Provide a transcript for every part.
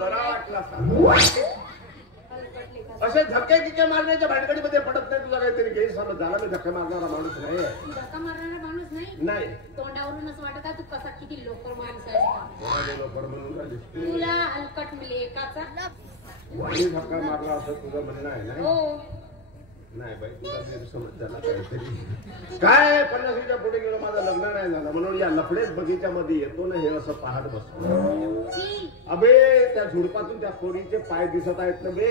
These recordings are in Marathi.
बरा वाटला असे धक्के किके मारण्याच्या भानगडीमध्ये पडत नाही. तुला काहीतरी गैर समज झाला. मी धक्के मारणारा माणूस नाही. धक्का मारणारा माणूस नाही. तोंडावरूनच वाटत आहे तू कसा किती लोकर माणूस आहे. लोकर म्हणून राहिली तुला हलकट मिळे काचा धक्का मारला असं तुझं म्हणणं आहे ना. हो नाही बाई तुला गैरसमज झाला काहीतरी. काय 50च्या पुढे गेलो माझं लग्न नाही झालं म्हणून या लफडेच बगीच्यामध्ये येतो ना हे असं पाहत बसतो. अबे त्या झुडपातून त्या पोरीचे पाय दिसत आहेत ना बे.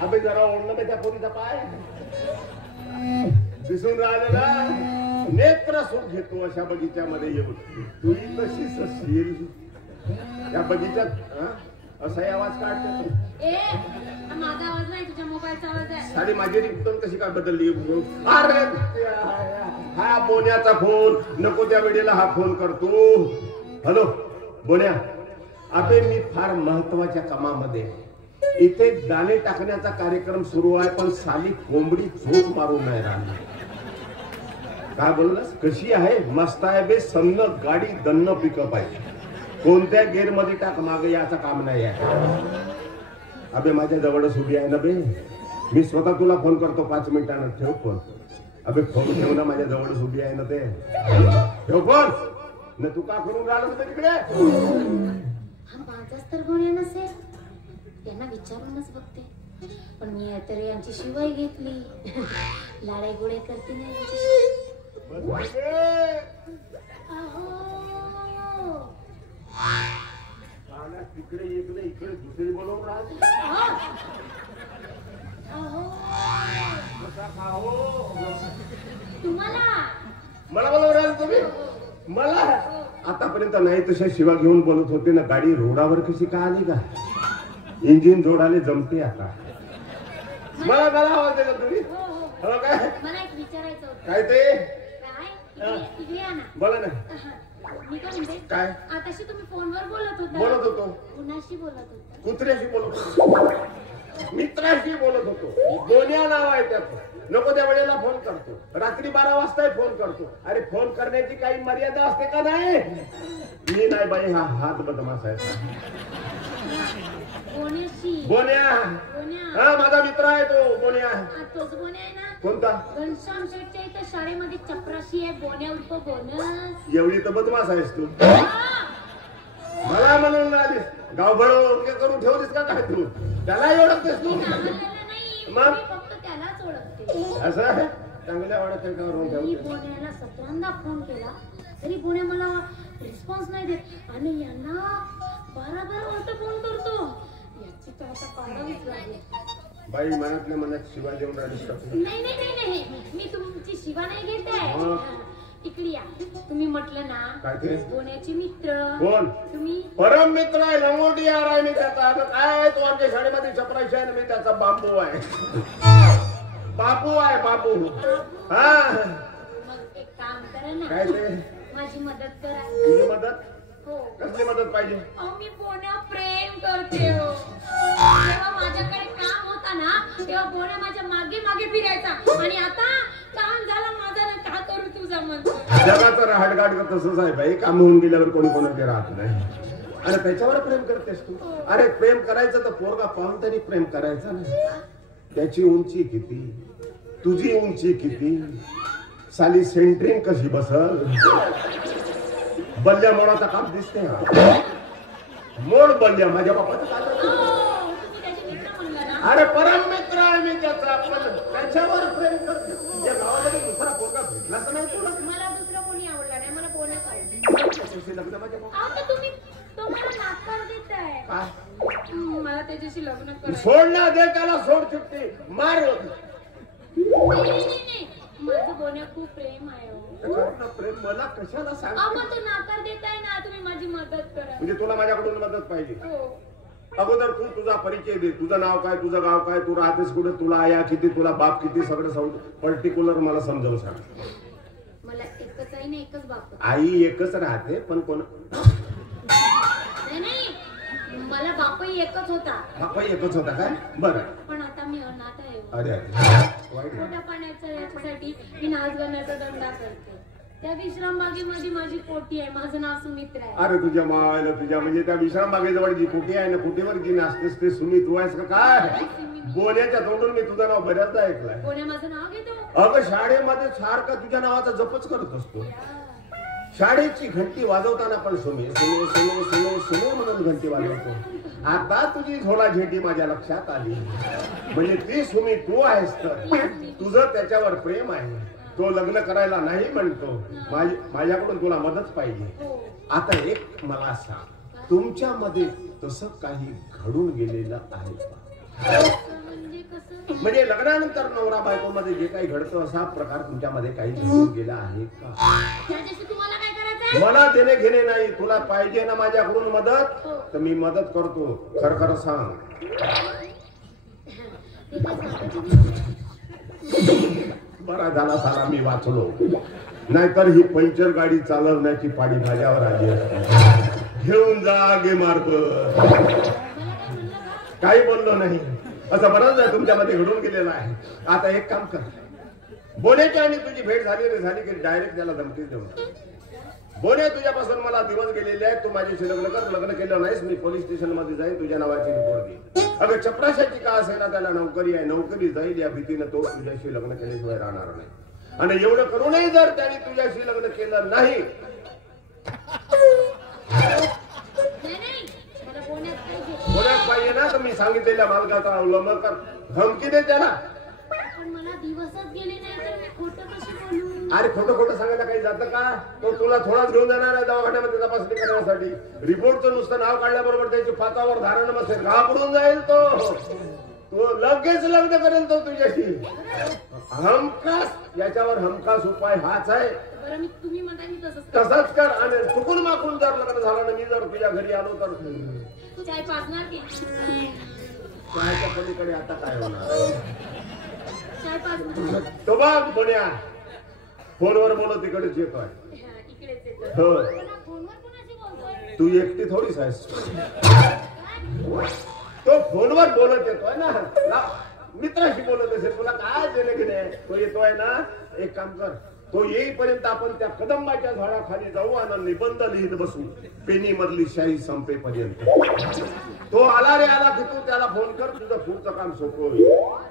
अबे जरा ओढणं बे त्या पोरीचा पाय दिसून राहिलं ना. नेत्र सुख घेतो अशा बगीच्यामध्ये येऊन. तुही तशीच असशील या बगीच्यात. असाही आवाज काढते तू. माझा आवाज नाही तुझ्या मोबाईलचा आवाज आहे. साडी माझी रिंगटोन कशी काय बदलली. अरे हा बोन्याचा फोन. नको त्या वेळेला हा फोन करतो. हॅलो बोन्या. अबे मी फार महत्वाच्या कामामध्ये. इथे दाणे टाकण्याचा कार्यक्रम सुरू आहे पण साली कोंबडी झोप मारून नाही राहिली. काय बोललास. कशी आहे. मस्त आहे बे. सन्न गाडी दन्न पिकअप आहे. कोणत्या गेअर मध्ये टाक मागे याचं काम नाही आहे. अबे माझ्या जवळच उभी आहे ना बे. मी स्वतः तुला फोन करतो 5 मिनिटांना. ठेव फोन. अबे फोन ठेव ना. माझ्या जवळच उभी आहे ना ते. ठेव फोन न. तू का करून राहिला होता तिकडे. हा माझाच तर कोणी नसेल. यांना विचारूनच बघते. पण मी तरी यांची शिवाय घेतली. लाडाई गोळे करते नाही. तिकडे इकडे इकडे दुसरी बोलवून राहते. तुम्हाला मला बोलवून राहिले तुम्ही. मला आतापर्यंत नाही तशा शिवा घेऊन बोलत होते ना. गाडी रोडावर कशी का आली का. इंजिन जोडाले जमते आता. मला आवाज दिला तुम्ही. हो काय. मला एक विचारायचं होतं. काय ते. काय इकडे या ना. बोला ना. मी काय म्हणते. काय आताशी तुम्ही फोनवर बोलत होता. बोलत होतो. कुणाशी बोलत होता. कुत्र्याशी बोलत होतो. मित्राशी बोलत होतो. बोन्या नाव आहे त्याचं. नको त्या वेळेला फोन करतो. रात्री 12 वाजता फोन करतो. अरे फोन करण्याची काही मर्यादा असते का नाही. मी नाही बाई. हा हात बदमाश आहे. बोन्या. हा माझा मित्र आहे तो बोन्या. तोच बोन्या आहे ना. कोणता. घनश्याम शेठच्या इथं शाळेमध्ये चपराशी आहे. बोन्या उर्फ बोनस. एवढी तर बदमाश आहेस तू. मला म्हणून आलीस. गावभळ ओळखे करून ठेवलीस का काय तू. त्याला ओळखतेस तू. मग फक्त त्यालाच ओळखते. असं चांगल्या ओळख मी बोन्याला 17दा फोन केला तरी बोन्या मला रिस्पॉन्स नाही देत. आणि यांना 12 वाजता फोन करतो. याची तर आता काढावीच लागेल. बाई मनातल्या मनात शिवा देऊन राहिली. नाही मी तुमची शिवा नाही घेत आहे. इकडे या. तुम्ही म्हटलं ना काय ते. बोन्याचे मित्र. कोण. तुम्ही. परम मित्र आहे. लंगोटी यार आहे मी त्याचा. काय तू आमच्या शाळेमध्ये चपराशी आहे. मी त्याचा बापू आहे. बापू आहे बापू. हा मग एक काम करा ना. काय ते. माझी मदत करा. तुझी मदत. हो. कसली मदत पाहिजे. मी बोन्या प्रेम करते. तेव्हा माझ्याकडे काम होता ना तेव्हा बोन्या माझ्या मागे मागे फिरायचा. आणि आता काम झाला माझा ना का करू तुझा म्हणतो. जगाचं राहटगाट तसंच आहे बाई. काम होऊन गेल्यावर कोणी कोणाकडे राहत नाही. अरे त्याच्यावर प्रेम करतेस तू. अरे प्रेम करायचं तर पोरगा पाहून तरी प्रेम करायचं ना. त्याची उंची किती. तुझी उंची किती. साली सेंट्रिंग कशी बसल. बल्ल्या मोडाचा काम दिसते. मोड बल्ल्या माझ्या बापाचं काय. अरे परम मित्र आहे मी त्याचा. पण त्याच्यावर प्रेम करते. या गावामध्ये दुसरा पोरगा भेटलाच नाही तुला. मला दुसरा कोणी आवडला नाही. मला बोनस आवडला. लग्न माझ्या तुम्ही तो मला नाकार देताय. मला त्याच्याशी लग्न करायचं. सोड ना. दे त्याला सोड. चुकते मार. माझं बोन्या खूप प्रेम आहे. प्रेम मला कशाला सांग. मग तो नाकार देताय ना. तुम्ही माझी मदत करा. म्हणजे तुला माझ्याकडून मदत पाहिजे. हो. अगोदर तू तुझा परिचय दे. तुझं नाव काय. तुझं गाव काय. तू राहतेस कुठे. तुला आया किती. तुला बाप किती. सगळं पर्टिक्युलर मला समजावून सांग. मला एकच आई नाही एकच बाप. आई एकच राहते पण कोण. नाही मला बापही एकच होता. बापही एकच होता काय. बरं. पण आता मी अनाथ आहे. अरे मोठ्या पाण्याच्या याच्यासाठी मी नाच गाण्याचा धंदा करते. त्या विश्राम बागेमध्ये माझी कोटी आहे, माझं नाव सुमित्रा आहे. अरे तुझ्या मायला तुझ्या म्हणजे त्या विश्राम बागेजवळ जी कुठे आहे ना कुठेवर जी नाचतेस ते सुमी तू आहेस का काय? बोन्याच्या तोंडून मी तुझं नाव बऱ्याचदा ऐकलंय. कोण्या माझं नाव घेतो? अगं शाळेमध्ये सारखं तुझ्या नावाचा जपच करत असतो. शाळेची घंटी वाजवताना पण सुमी सुमी सुमी सुमी सुमी म्हणून घंटी वाजवतो. आता तुझी झोला झेंडी माझ्या लक्षात आली. म्हणजे ती सुमी तू आहेस तर तुझं त्याच्यावर प्रेम आहे. तो लग्न करायला नाही म्हणतो. माझ्याकडून तुला मदत पाहिजे. आता एक मला सांग, तुमच्यामध्ये तसं काही घडून गेलेलं आहे का? म्हणजे लग्नानंतर नवरा बायको मध्ये जे काही घडतं असा प्रकार तुमच्यामध्ये काही घडून गेला आहे का? तुम्हाला काय करायचंय? मला देणे घेणे नाही. तुला पाहिजे ना माझ्याकडून मदत तर मी मदत करतो. खरं खरं सांग. बरा झाला सारा मी वाचलो, नाहीतर ही पंचर गाडी चालवण्याची पाडी माझ्यावर आली असती. घेऊन जा गे मार्ग. काही बोललो नाही. असं बरंच तुमच्यामध्ये घडून गेलेलं आहे. आता एक काम कर, बोन्याची आणि तुझी भेट झाली रे झाली की डायरेक्ट त्याला धमकीच देऊन बोने तुझ्यापासून मला दिवस गेलेले आहेत. तू माझ्याशी लग्न कर. लग्न केलं नाहीस मी पोलीस स्टेशन मध्ये जाईन तुझ्या नावाची रिपोर्ट दे. अगं चपराशाची का असेल ना त्याला नोकरी आहे. नोकरी जाईल या भीतीनं तो तुझ्याशी लग्न केल्याशिवाय राहणार नाही. आणि एवढं करूनही जर त्याने तुझ्याशी लग्न केलं नाही बोन्यात पाहिजे ना तर मी सांगितलेल्या मार्गाचा अवलंब कर. धमकी दे त्याला. मला दिवसच गेले नाही तर मी खोटं कशी बोलू? अरे खोटं खोटं सांगायला काही जातं का? तो तुला थोडाच घेऊन जाणार आहे दवाखान्यामध्ये तपासणी करण्यासाठी. रिपोर्टचं नुसतं नाव काढल्याबरोबर त्याची फातावर धारण नसेल घाबरून जाईल तो लगेच लग्न करेल तो तुझ्याशी. हमखास याच्यावर हमखास उपाय हाच आहे. तुम्ही म्हणता मी तसंच कर. आणि चुकून माकून जर लग्न झालं ना मी जर तुझ्या घरी आलो तर चाय पाजणार की? चायच्या पलीकडे आता काय होणार? चाय पाजणार. तो बघ बोन्या फोनवर बोलत तिकडेच येतोय. इकडेच येतो. हो फोनवर कोणाशी बोलतोय? तू एकटी थोडीच आहेस. तो फोनवर बोलत येतोय ना. मित्राशी बोलत असेल. तुला काय देणं घेणे? तो येतोय ना. एक काम कर, तो येईपर्यंत आपण त्या कदंबाच्या झाडाखाली जाऊ आणि निबंध लिहित बसू पेनी मधली शाही संपेपर्यंत. तो आला रे आला की तू त्याला फोन कर. तुझं पुढचं काम सोपं होईल.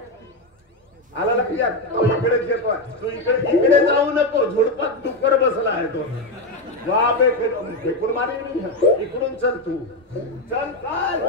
आला लक्षात? तो इकडेच येतोय. तू इकडे जाऊ नको. झुडपात डुक्कर बसला आहे तो. बापे फेकून मारे. इकडून चल तू. चल चाल.